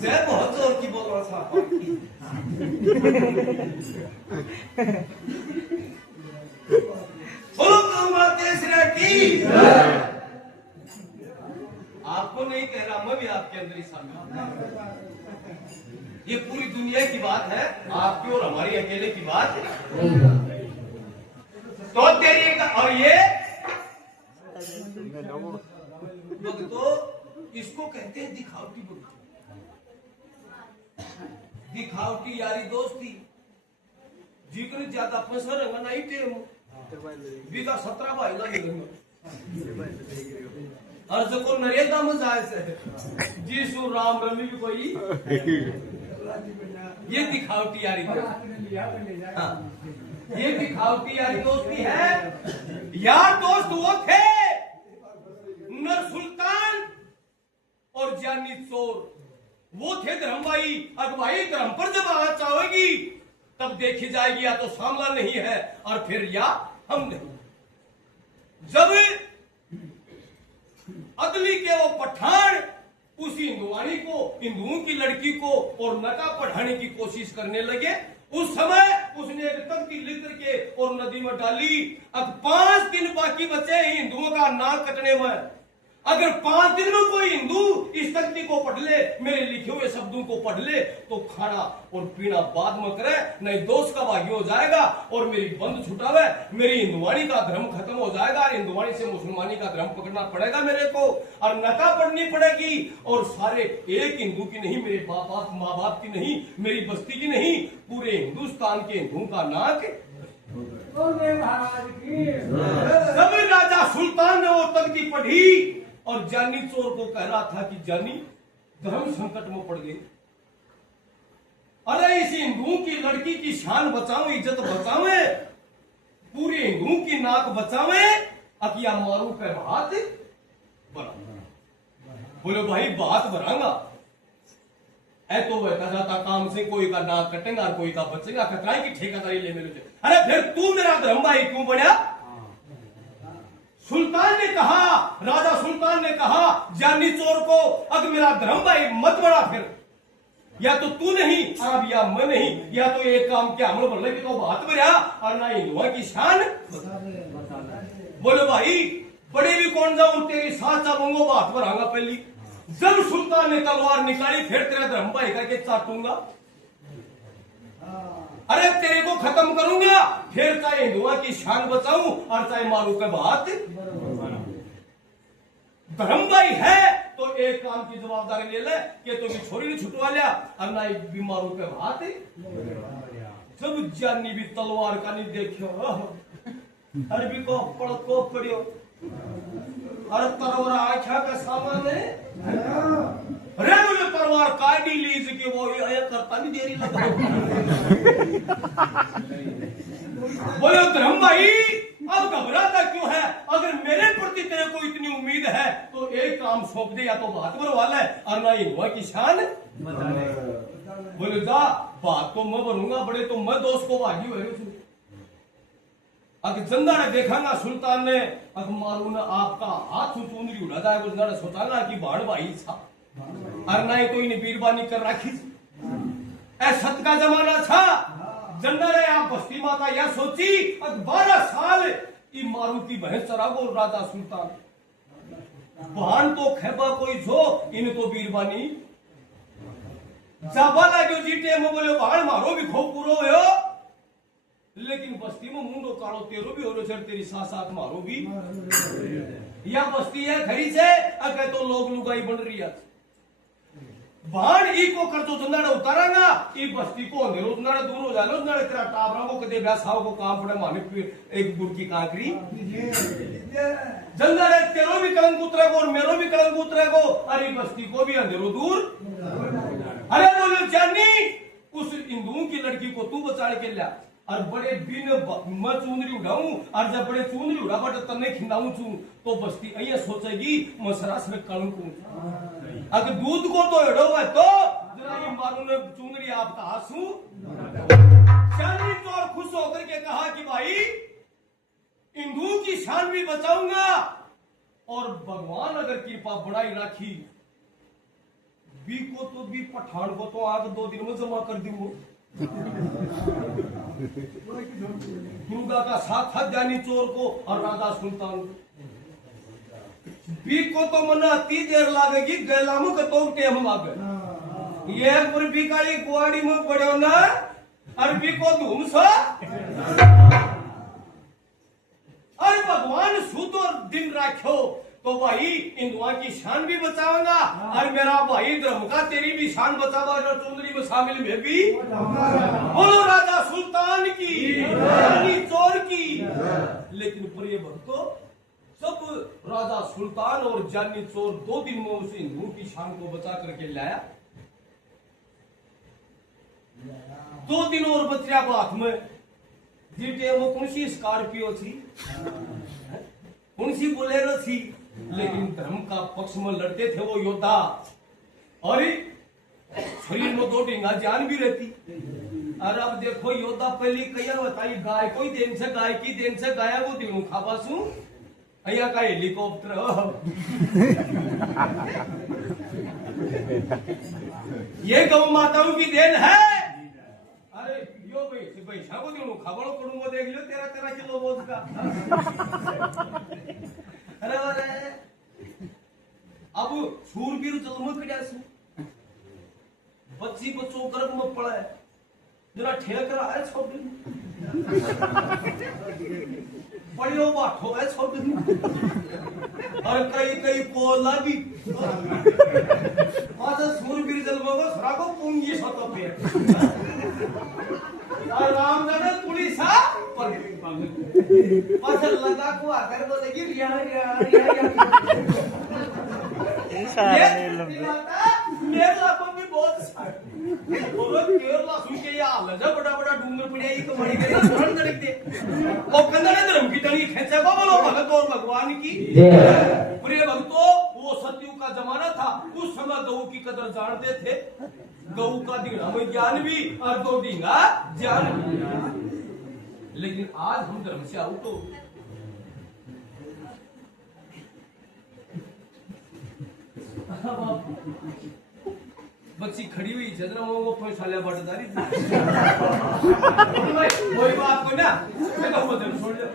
जय बहुत जोर की बोल रहा था। बोलो गंगा केसरी की। आपको नहीं कह रहा, मैं भी आपके अंदर ही शामिल। ये पूरी दुनिया की बात है, आपकी और हमारी अकेले की बात है। तो तेरी और ये भक्तो, इसको कहते हैं दिखावटी भक्ति। दिखावटी यारी दोस्ती जिक्र ज्यादा फंसा रंगा नहीं टेम बीता 17 भाई लगे और जो नरेगा में जाए से जीसु राम रमी भी कोई ये दिखावटी यारी दोस्ती। हाँ, ये दिखावटी यारी दोस्ती है। यार दोस्त वो थे नर सुल्तान और जानी चोर, वो थे धर्म भाई। अब भाई धर्म पर जब आना चाहेगी तब देखी जाएगी या तो सामला नहीं है और फिर या हम नहीं। जब अदली के वो पठान उसी हिंदुआनी को, हिंदुओं की लड़की को और नका पढ़ाने की कोशिश करने लगे, उस समय उसने एक तख्ती लिख करके और नदी में डाली। अब 5 दिन बाकी बचे हिंदुओं का नाक कटने में। अगर 5 दिन में कोई हिंदू इस तख्ती को पढ़ ले, मेरे लिखे हुए शब्दों को पढ़ ले, तो खाना और पीना बाद में करे, नहीं दोस्त का भागी हो जाएगा और मेरी बंद छुटावे, मेरी हिंदुवानी का धर्म खत्म हो जाएगा और हिंदुवानी से मुसलमानी का धर्म पकड़ना पड़ेगा मेरे को और नका पढ़नी पड़ेगी। और सारे एक हिंदू की नहीं, मेरे बाप माँ बाप की नहीं, मेरी बस्ती की नहीं, पूरे हिंदुस्तान के हिंदुओं का नाक। जब राजा सुल्तान ने वो तख्ती पढ़ी और जानी चोर को कह रहा था कि जानी धर्म संकट में पड़ गई, अरे इस हिंदुओं की लड़की की शान बचाओ, इज्जत बचावे, पूरे हिंदुओं की नाक बचावे, अकिया मारू के हाथ बरा। बोले भाई बात भरांगा ऐ तो वह जाता काम से कोई का नाक कटेगा और कोई का बचेगा, खतराई की ठेकेदारी ले मेरे। अरे फिर तू मेरा धर्म भाई क्यों बना? सुल्तान ने कहा, राजा सुल्तान ने कहा जानी चोर को, अगर मेरा धर्म भाई मत बड़ा, फिर या तो तू नहीं अब या मैं नहीं, या तो एक काम क्या हम बोले कि तो बात बढ़िया और ना हिंदुआ की शान। बोले भाई बड़े भी कौन जाऊं, तेरी साथ चलूंगा, बात बढ़ाऊंगा। पहली जब सुल्तान ने तलवार निकाली, फिर तेरा धर्म भाई का के चाटूंगा, अरे तेरे को खत्म करूंगा, फिर चाहे हिंदुआ की शान बचाऊं और चाहे मारू के बात। धर्म भाई है तो एक काम की जवाबदारी ले ले कि तो भी छोरी नहीं छुटवा लिया और ना बीमारू के बात। जब जानी भी तलवार का नहीं देखियो, अरबी को पड़ को पड़ियो, अरे तलवार आख्या का सामान है, अरे मुझे तलवार काटी लीज की वो ये करता नहीं देरी लगा। बोलो धर्म भाई अब घबराता क्यों है? अगर मेरे प्रति तेरे को इतनी उम्मीद है तो एक काम सौंप दे, या तो बात करो वाला है और ना हिंदुआ की शान। बोले जा बात तो मैं बनूंगा, बड़े तो मैं दोस्त को भागी हुए। अगर जंदा ने देखांगा सुल्तान ने, अगर मारू ना आपका हाथ चूंदरी उड़ा जाए, जंदा ने सोचांगा कि भाड़ भाई था और ना ही कोई ने बीरबानी कर रखी। ऐसा सत का जमाना था, जंदा ने आप बस्ती माता यह सोची 12 साल ई मारू की भैंस चरागो राजा सुल्तान, भान तो खेबा कोई जो इन तो बीरबानी जाबा लाग्यो जीटे में। बोले भाण मारो भी खूब पूरो हो, लेकिन बस्ती में मुंडो कालो तेरो भी हो रहे, तेरी साथ साथ मारो भी। या बस्ती है खरी से अगर तो लोग लुगाई बन रही है, भाण ई को कर तो जंदाड़ा उतारांगा, ई बस्ती को अंधेरो जंदाड़ा दूर हो जालो, जंदाड़ा तेरा टाबरा को कदे ब्यासाओ को काम पड़े माने एक गुड़ की काकरी। जंदाड़ा तेरो भी कलंक उतरेगो और मेरो भी कलंक उतरेगो, अरे बस्ती को भी अंधेरो दूर। अरे बोले जानी उस हिंदुओं की लड़की को तू बचाने के लिया और बड़े बिन मैं चूंदरी उड़ाऊं और जब बड़े चूंदरी उड़ा बट तन्ने खिंडाऊं चू तो बस्ती अया सोचेगी मैं सरास में कलंक हूं। अगर दूध को तो एड़ो है तो जरा ये मालूम ने चूंदरी आपका आंसू। चांदी चोर खुश होकर के कहा कि भाई हिंदू की शान भी बचाऊंगा और भगवान अगर कृपा बढ़ाई राखी बी को तो बी पठान को तो आज 2 दिन में जमा कर दी वो दुर्गा का साथ हाथ जानी चोर को और राजा सुल्तान को। बी को तो मन अति देर लागेगी गैला में कतो टेम लागे ये पर बी काली कुआड़ी में पड़ो ना और बी को धूम सा अरे भगवान सुतो दिन राखो तो भाई इंदुआ की शान भी बचाऊंगा और मेरा भाई धर्म का तेरी भी शान बचावा और चुंदरी में शामिल में भी बोलो राजा सुल्तान की रानी चोर की। लेकिन प्रिय भक्तों जब राजा सुल्तान और जानी चोर 2 दिन में उस हिंदू की शान को बचा करके लाया 2 दिन और बचरिया बात में जीटे वो कौन सी स्कॉर्पियो थी कौन सी बोलेरो थी लेकिन धर्म का पक्ष में लड़ते थे वो योद्धा और शरीर में 2 ढींगा जान भी रहती। और अब देखो योद्धा पहले कया बताई गाय कोई देन से गाय की देन से गाया वो दिनों खाबासू अया का हेलीकॉप्टर ये गौ माताओं की देन है। अरे यो भाई को दिनों खाबड़ो करूंगा देख लो 13 किलो बोझ का अरे अब शूरवीर जन्म कड़िया बच्ची को चोकर में पड़ा है जरा ठेक रहा है छोड़ पड़ियो बाठो है छोड़ और कई कोला भी शूरवीर जन्म को सरा को पूंगी सतो पे और राम दादा पुलिस पर लगा को आकर तो लगी रिया केरला को भी बहुत बोलो केरला सुन के ये हाल है बड़ा बड़ा डूंगर पड़िया ये कमाई के तुरंत तड़क दे वो कंधा ने धर्म की टंगी खेचा को बोलो भगत और भगवान की प्रिय भक्तों वो सतयुग का जमाना था उस समय गऊ की कदर जानते थे गऊ का दीना में ज्ञान भी और 2 ढींगा ज्ञान भी। लेकिन आज हम धर्म से आउट हो बच्ची खड़ी हुई चंद्रमा वो पैसा बटदारी कोई बात को ना छोड़ दो